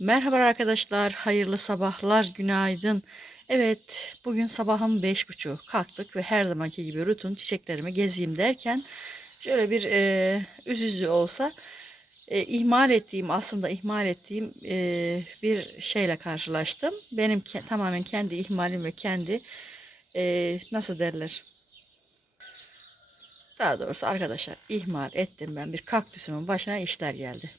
Merhaba arkadaşlar, hayırlı sabahlar, günaydın. Evet, bugün sabahın beş buçuğu kalktık ve her zamanki gibi rutin çiçeklerimi gezeyim derken şöyle bir e, üzücü olsa e, ihmal ettiğim aslında ihmal ettiğim e, bir şeyle karşılaştım. Benim ke- tamamen kendi ihmalim ve kendi e, nasıl derler? Daha doğrusu arkadaşlar ihmal ettim ben bir kaktüsümün başına işler geldi.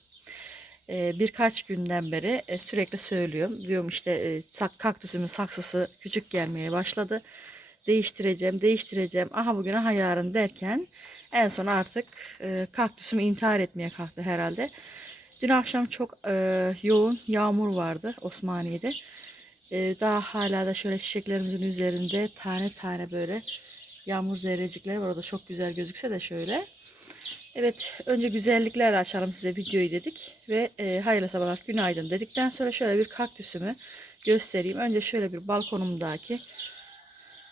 Birkaç günden beri sürekli söylüyorum. Diyorum işte kaktüsümün saksısı küçük gelmeye başladı. Değiştireceğim, değiştireceğim. Aha bugün aha yarın derken en son artık kaktüsümü intihar etmeye kalktı herhalde. Dün akşam çok yoğun yağmur vardı Osmaniye'de. Daha hala da şöyle çiçeklerimizin üzerinde tane tane böyle yağmur zerrecikleri var. O da çok güzel gözükse de şöyle. Evet, önce güzelliklerle açalım size videoyu dedik ve e, hayırlı sabahlar, günaydın dedikten sonra şöyle bir kaktüsümü göstereyim. Önce şöyle bir balkonumdaki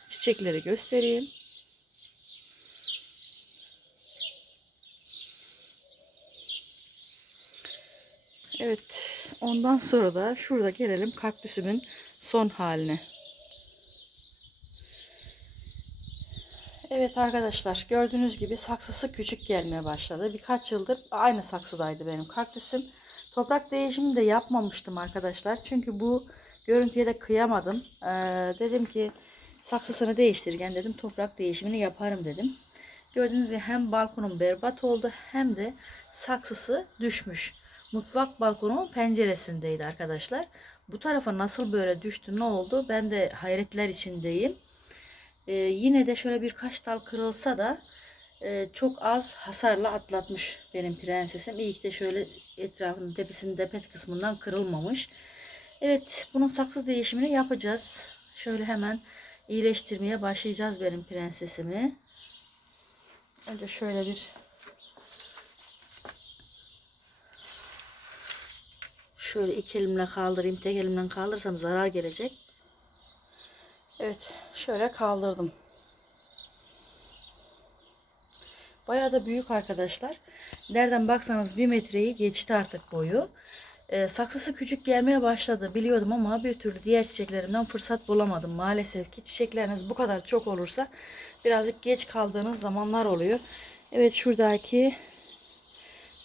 çiçekleri göstereyim. Evet, ondan sonra da şurada gelelim kaktüsümün son haline. Evet arkadaşlar gördüğünüz gibi saksısı küçük gelmeye başladı. Birkaç yıldır aynı saksıdaydı benim kaktüsüm. Toprak değişimi de yapmamıştım arkadaşlar. Çünkü bu görüntüye de kıyamadım. Ee, dedim ki saksısını değiştirirken dedim toprak değişimini yaparım dedim. Gördüğünüz gibi hem balkonum berbat oldu hem de saksısı düşmüş. Mutfak balkonumun penceresindeydi arkadaşlar. Bu tarafa nasıl böyle düştü ne oldu ben de hayretler içindeyim. Ee, yine de şöyle birkaç dal kırılsa da e, çok az hasarla atlatmış benim prensesim. İyi ki de şöyle etrafının tepesinin tepet kısmından kırılmamış. Evet bunun saksı değişimini yapacağız. Şöyle hemen iyileştirmeye başlayacağız benim prensesimi. Önce şöyle bir şöyle iki elimle kaldırayım. Tek elimle kaldırsam zarar gelecek. Evet şöyle kaldırdım. Bayağı da büyük arkadaşlar. Nereden baksanız bir metreyi geçti artık boyu. Ee, saksısı küçük gelmeye başladı biliyordum ama bir türlü diğer çiçeklerimden fırsat bulamadım. Maalesef ki çiçekleriniz bu kadar çok olursa birazcık geç kaldığınız zamanlar oluyor. Evet şuradaki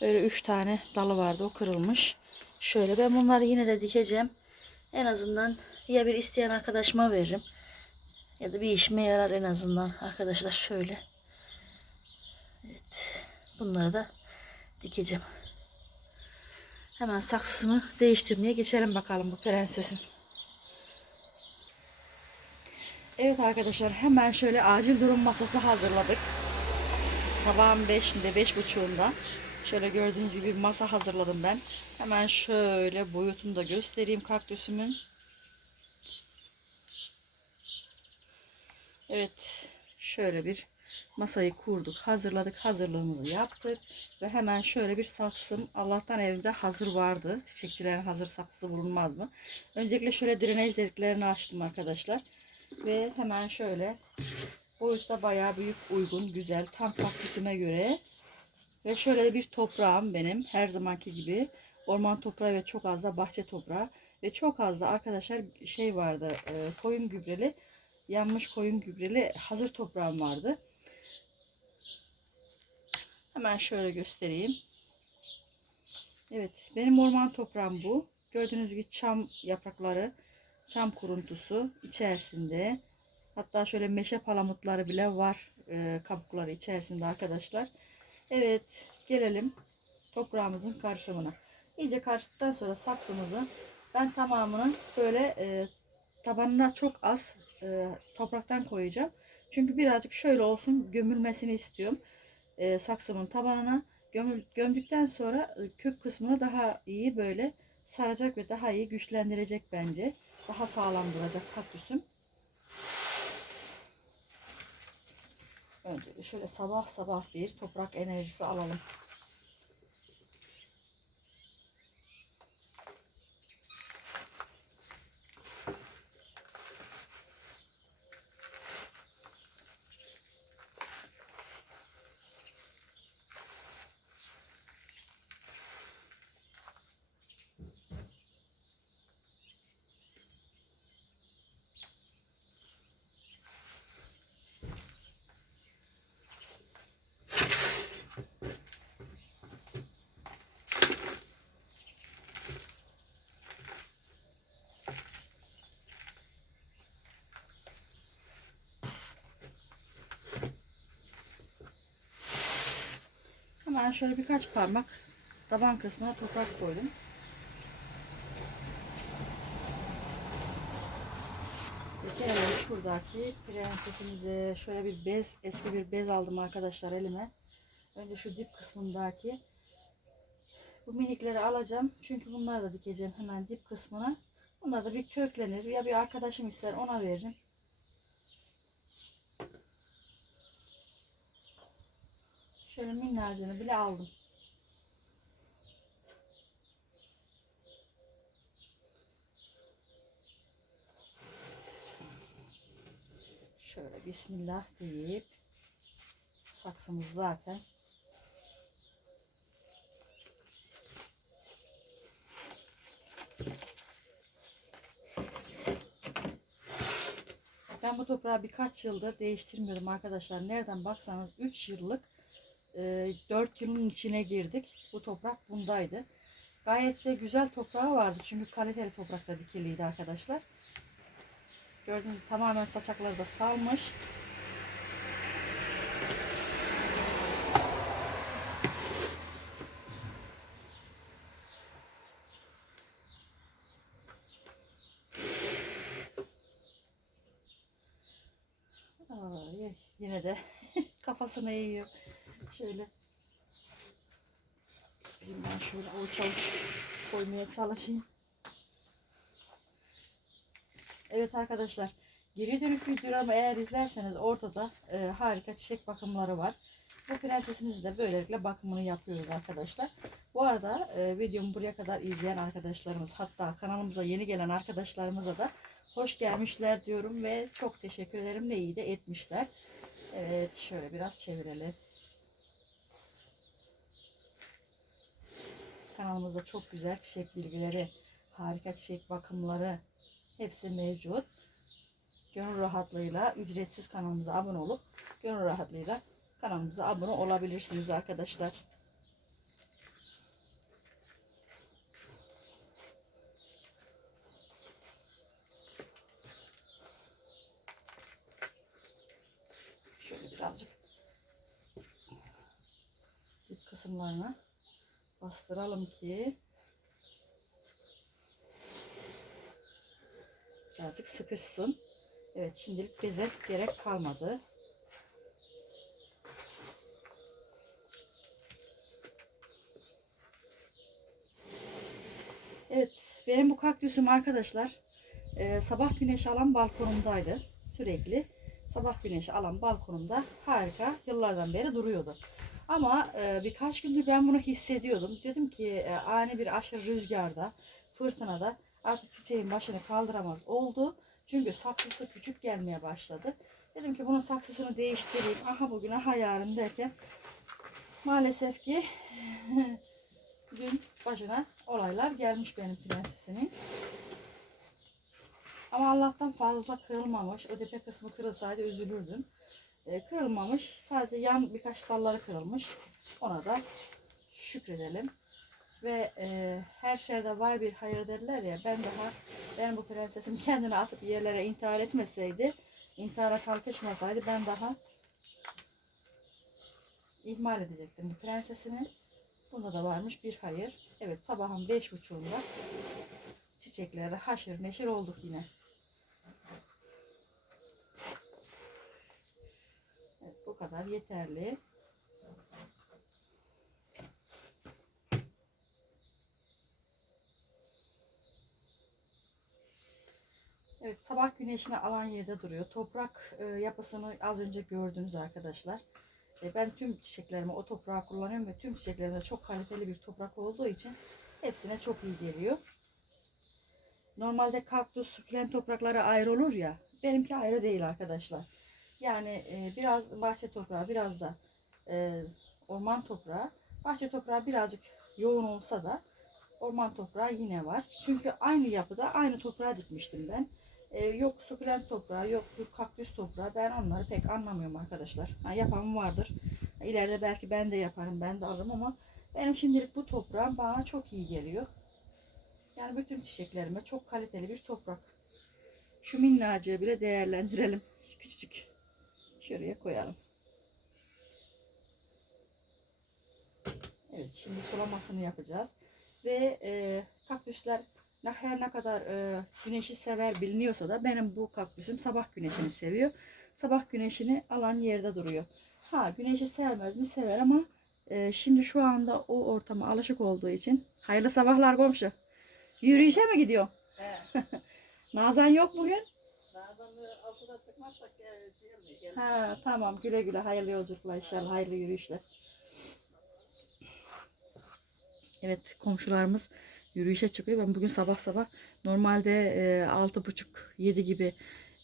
böyle 3 tane dalı vardı o kırılmış. Şöyle ben bunları yine de dikeceğim. En azından ya bir isteyen arkadaşıma veririm. Ya da bir işime yarar en azından. Arkadaşlar şöyle. Evet. Bunları da dikeceğim. Hemen saksısını değiştirmeye geçelim bakalım bu prensesin. Evet arkadaşlar hemen şöyle acil durum masası hazırladık. Sabahın 5'inde 5.30'unda şöyle gördüğünüz gibi bir masa hazırladım ben. Hemen şöyle boyutunu da göstereyim kaktüsümün. Evet şöyle bir masayı kurduk hazırladık hazırlığımızı yaptık ve hemen şöyle bir saksım Allah'tan evde hazır vardı. Çiçekçilerin hazır saksısı bulunmaz mı? Öncelikle şöyle drenaj deliklerini açtım arkadaşlar ve hemen şöyle boyutta bayağı büyük uygun güzel tam kaktüsüme göre ve şöyle bir toprağım benim her zamanki gibi. Orman toprağı ve çok az da bahçe toprağı ve çok az da arkadaşlar şey vardı e, koyun gübreli yanmış koyun gübreli hazır toprağım vardı. Hemen şöyle göstereyim. Evet benim orman toprağım bu. Gördüğünüz gibi çam yaprakları, çam kuruntusu içerisinde. Hatta şöyle meşe palamutları bile var e, kabukları içerisinde arkadaşlar. Evet gelelim toprağımızın karışımına. İyice karıştıktan sonra saksımızı ben tamamını böyle e, tabanına çok az e, topraktan koyacağım. Çünkü birazcık şöyle olsun gömülmesini istiyorum. E, saksımın tabanına gömül, gömdükten sonra e, kök kısmını daha iyi böyle saracak ve daha iyi güçlendirecek bence. Daha sağlam duracak kaktüsüm. Önce şöyle sabah sabah bir toprak enerjisi alalım. Tane şöyle birkaç parmak taban kısmına toprak koydum. Gelelim şuradaki prensesimize. Şöyle bir bez, eski bir bez aldım arkadaşlar elime. Önce şu dip kısmındaki bu minikleri alacağım. Çünkü bunları da dikeceğim hemen dip kısmına. Bunlar da bir köklenir. Ya bir arkadaşım ister ona veririm. Şöyle minnacını bile aldım. Şöyle bismillah deyip saksımız zaten Ben bu toprağı birkaç yıldır değiştirmiyorum arkadaşlar. Nereden baksanız 3 yıllık e, 4 yılın içine girdik. Bu toprak bundaydı. Gayet de güzel toprağı vardı. Çünkü kaliteli toprakta dikiliydi arkadaşlar. Gördüğünüz gibi tamamen saçakları da salmış. Yine de kafasına eğiyor. Şöyle ben şöyle avuç koymaya çalışayım. Evet arkadaşlar. Geri dönük videolarımı eğer izlerseniz ortada e, harika çiçek bakımları var. Bu prensesimizi de böylelikle bakımını yapıyoruz arkadaşlar. Bu arada e, videomu buraya kadar izleyen arkadaşlarımız hatta kanalımıza yeni gelen arkadaşlarımıza da hoş gelmişler diyorum ve çok teşekkür ederim ne iyi de etmişler. Evet şöyle biraz çevirelim. Kanalımızda çok güzel çiçek bilgileri, harika çiçek bakımları hepsi mevcut. Gönül rahatlığıyla ücretsiz kanalımıza abone olup gönül rahatlığıyla kanalımıza abone olabilirsiniz arkadaşlar. Şöyle birazcık dip kısımlarına bastıralım ki birazcık sıkışsın. Evet şimdilik beze gerek kalmadı. Evet benim bu kaktüsüm arkadaşlar e, sabah güneşi alan balkonumdaydı sürekli. Sabah güneşi alan balkonumda harika yıllardan beri duruyordu. Ama e, birkaç gündür ben bunu hissediyordum. Dedim ki e, ani bir aşırı rüzgarda, fırtınada artık çiçeğin başını kaldıramaz oldu. Çünkü saksısı küçük gelmeye başladı. Dedim ki bunun saksısını değiştireyim. Aha bugün aha yarın derken maalesef ki dün başına olaylar gelmiş benim prensesimin. Ama Allah'tan fazla kırılmamış. O tepe kısmı kırılsaydı üzülürdüm. E, kırılmamış. Sadece yan birkaç dalları kırılmış. Ona da şükredelim. Ve e, her şeyde var bir hayır derler ya. Ben daha benim bu prensesim kendini atıp yerlere intihar etmeseydi, intihara kalkışmasaydı ben daha ihmal edecektim bu prensesimi. Bunda da varmış bir hayır. Evet sabahın beş buçuğunda çiçeklerde haşır neşir olduk yine. Evet, bu kadar yeterli. Evet sabah güneşini alan yerde duruyor. Toprak e, yapısını az önce gördünüz arkadaşlar. E, ben tüm çiçeklerimi o toprağı kullanıyorum ve tüm çiçeklerimde çok kaliteli bir toprak olduğu için hepsine çok iyi geliyor. Normalde kaktüs, sukulent toprakları ayrı olur ya. Benimki ayrı değil arkadaşlar. Yani e, biraz bahçe toprağı, biraz da e, orman toprağı. Bahçe toprağı birazcık yoğun olsa da orman toprağı yine var. Çünkü aynı yapıda aynı toprağa dikmiştim ben. E, yok sukulent toprağı, yoktur kaktüs toprağı. Ben onları pek anlamıyorum arkadaşlar. Ha, yapan vardır. İleride belki ben de yaparım, ben de alırım ama benim şimdilik bu toprağım bana çok iyi geliyor. Yani bütün çiçeklerime çok kaliteli bir toprak. Şu minnacığı bile değerlendirelim. Küçücük. Şuraya koyalım. Evet şimdi sulamasını yapacağız. Ve e, kaktüsler ne, her ne kadar e, güneşi sever biliniyorsa da benim bu kaktüsüm sabah güneşini seviyor. Sabah güneşini alan yerde duruyor. Ha güneşi sevmez mi? Sever ama e, şimdi şu anda o ortama alışık olduğu için hayırlı sabahlar komşu. Yürüyüşe mi gidiyor? He. Nazan yok bugün. Altıda çıkmazsak gelmiyor. Ha tamam güle güle hayırlı yolculuklar inşallah hayırlı yürüyüşler. Evet komşularımız yürüyüşe çıkıyor. Ben bugün sabah sabah normalde e, altı buçuk yedi gibi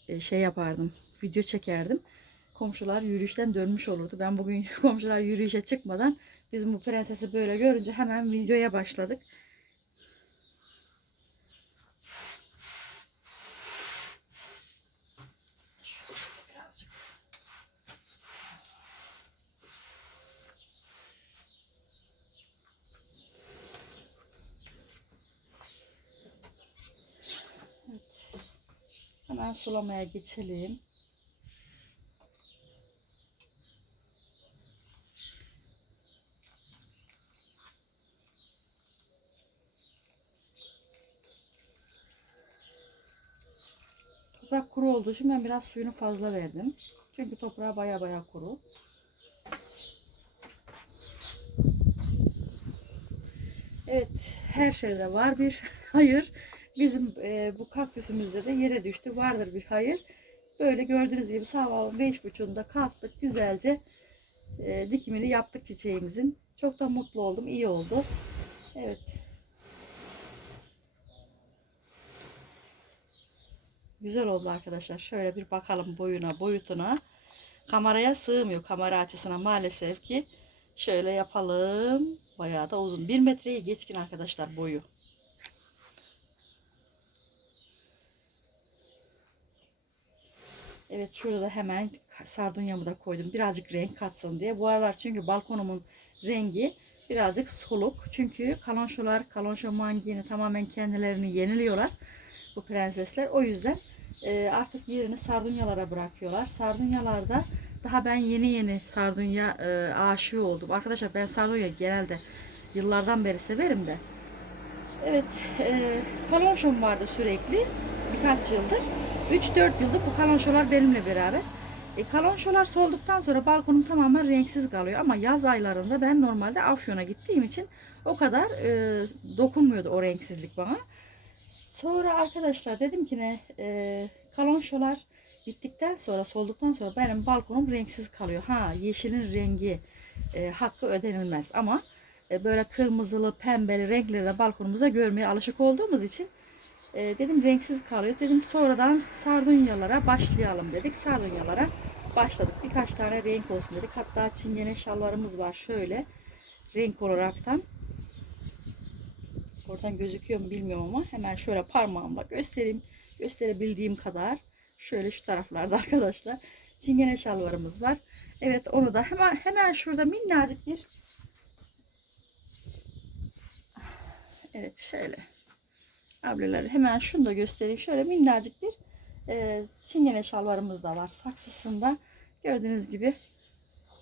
e, şey yapardım. Video çekerdim. Komşular yürüyüşten dönmüş olurdu. Ben bugün komşular yürüyüşe çıkmadan biz bu prensesi böyle görünce hemen videoya başladık. Hemen sulamaya geçelim. Toprak kuru olduğu için ben biraz suyunu fazla verdim. Çünkü toprağı baya baya kuru. Evet, her şeyde var bir hayır. Bizim e, bu kaktüsümüzde de yere düştü. Vardır bir hayır. Böyle gördüğünüz gibi sabahın beş buçuğunda kalktık. Güzelce e, dikimini yaptık çiçeğimizin. Çok da mutlu oldum. iyi oldu. Evet. Güzel oldu arkadaşlar. Şöyle bir bakalım boyuna, boyutuna. Kameraya sığmıyor kamera açısına maalesef ki. Şöyle yapalım. Bayağı da uzun. Bir metreye geçkin arkadaşlar boyu. Evet şurada da hemen sardunyamı da koydum. Birazcık renk katsın diye. Bu aralar çünkü balkonumun rengi birazcık soluk. Çünkü kalonşolar, kalonşo mangini tamamen kendilerini yeniliyorlar. Bu prensesler. O yüzden e, artık yerini sardunyalara bırakıyorlar. Sardunyalarda daha ben yeni yeni sardunya e, aşığı oldum. Arkadaşlar ben sardunya genelde yıllardan beri severim de. Evet, e, kalonşom vardı sürekli birkaç yıldır. 3-4 yıldır bu kalonşolar benimle beraber. E, kalonşolar solduktan sonra balkonum tamamen renksiz kalıyor. Ama yaz aylarında ben normalde Afyon'a gittiğim için o kadar e, dokunmuyordu o renksizlik bana. Sonra arkadaşlar dedim ki ne e, kalonşolar bittikten sonra solduktan sonra benim balkonum renksiz kalıyor. Ha yeşilin rengi e, hakkı ödenilmez ama e, böyle kırmızılı pembeli renkleri de balkonumuza görmeye alışık olduğumuz için e, dedim renksiz kalıyor. Dedim sonradan sardunyalara başlayalım dedik. Sardunyalara başladık. Birkaç tane renk olsun dedik. Hatta çingene şalvarımız var şöyle renk olaraktan. Oradan gözüküyor mu bilmiyorum ama hemen şöyle parmağımla göstereyim. Gösterebildiğim kadar. Şöyle şu taraflarda arkadaşlar. Çingene şalvarımız var. Evet onu da hemen hemen şurada minnacık bir Evet şöyle. Ablaları hemen şunu da göstereyim. Şöyle minnacık bir e, çingene şalvarımız da var saksısında. Gördüğünüz gibi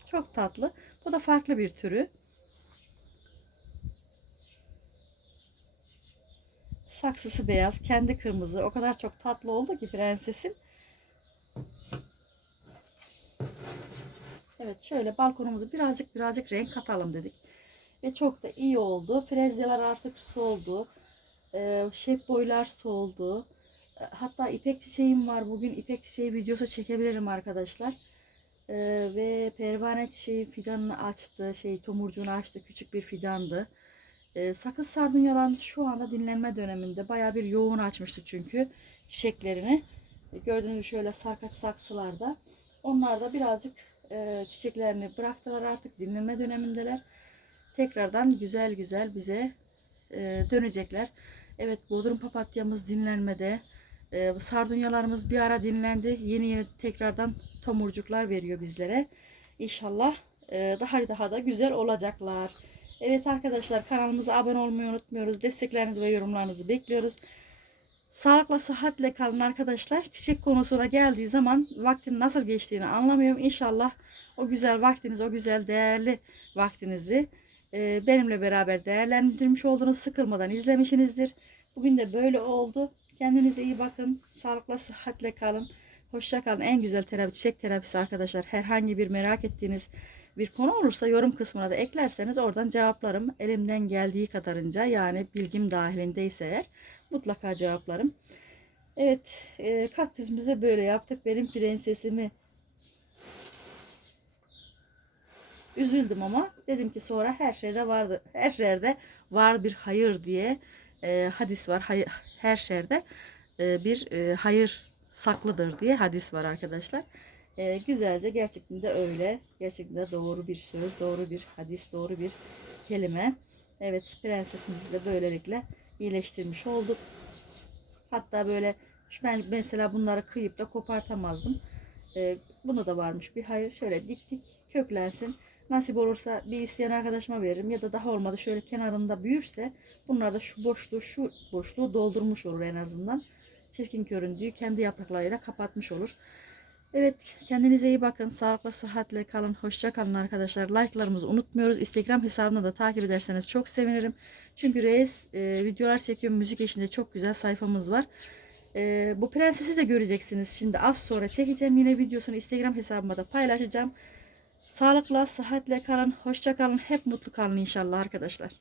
çok tatlı. Bu da farklı bir türü. Saksısı beyaz, kendi kırmızı. O kadar çok tatlı oldu ki prensesim. Evet şöyle balkonumuzu birazcık birazcık renk katalım dedik. Ve çok da iyi oldu. Frezyalar artık soldu. Ee, şef boylar soldu. Ee, Hatta ipek çiçeğim var. Bugün ipek çiçeği videosu çekebilirim arkadaşlar. Ee, ve pervane çiçeği fidanını açtı. Şey tomurcuğunu açtı. Küçük bir fidandı. Ee, sakız sardunyalarımız şu anda dinlenme döneminde. Baya bir yoğun açmıştı çünkü çiçeklerini. Gördüğünüz gibi şöyle sarkaç saksılarda. Onlar da birazcık e, çiçeklerini bıraktılar artık dinlenme dönemindeler. Tekrardan güzel güzel bize e, dönecekler. Evet bodrum papatyamız dinlenmede. E, sardunyalarımız bir ara dinlendi. Yeni yeni tekrardan tomurcuklar veriyor bizlere. İnşallah e, daha daha da güzel olacaklar. Evet arkadaşlar kanalımıza abone olmayı unutmuyoruz. Desteklerinizi ve yorumlarınızı bekliyoruz. Sağlıkla sıhhatle kalın arkadaşlar. Çiçek konusuna geldiği zaman vaktin nasıl geçtiğini anlamıyorum. İnşallah o güzel vaktiniz, o güzel değerli vaktinizi benimle beraber değerlendirmiş oldunuz. Sıkılmadan izlemişsinizdir. Bugün de böyle oldu. Kendinize iyi bakın. Sağlıkla, sıhhatle kalın. Hoşça kalın. En güzel terapi, çiçek terapisi arkadaşlar. Herhangi bir merak ettiğiniz bir konu olursa yorum kısmına da eklerseniz oradan cevaplarım. Elimden geldiği kadarınca yani bilgim dahilindeyse eğer mutlaka cevaplarım. Evet, e, kaktüsümüzü böyle yaptık. Benim prensesimi üzüldüm ama dedim ki sonra her şeyde vardı. Her yerde var bir hayır diye e, hadis var. Hay- her şerde e, bir e, hayır saklıdır diye hadis var arkadaşlar. E, güzelce gerçekten de öyle. Gerçekten de doğru bir söz, doğru bir hadis, doğru bir kelime. Evet, prensesimizi de böylelikle iyileştirmiş olduk. Hatta böyle ben mesela bunları kıyıp da kopartamazdım. Ee, buna da varmış bir hayır. Şöyle diktik köklensin. Nasip olursa bir isteyen arkadaşıma veririm ya da daha olmadı şöyle kenarında büyürse bunlar da şu boşluğu şu boşluğu doldurmuş olur en azından. Çirkin göründüğü kendi yapraklarıyla kapatmış olur. Evet kendinize iyi bakın. Sağlıkla sıhhatle kalın. Hoşça kalın arkadaşlar. Like'larımızı unutmuyoruz. Instagram hesabını da takip ederseniz çok sevinirim. Çünkü Reis e, videolar çekiyor. Müzik eşliğinde çok güzel sayfamız var. E, bu prensesi de göreceksiniz. Şimdi az sonra çekeceğim yine videosunu Instagram hesabıma da paylaşacağım. Sağlıkla, sıhhatle kalın. Hoşça kalın. Hep mutlu kalın inşallah arkadaşlar.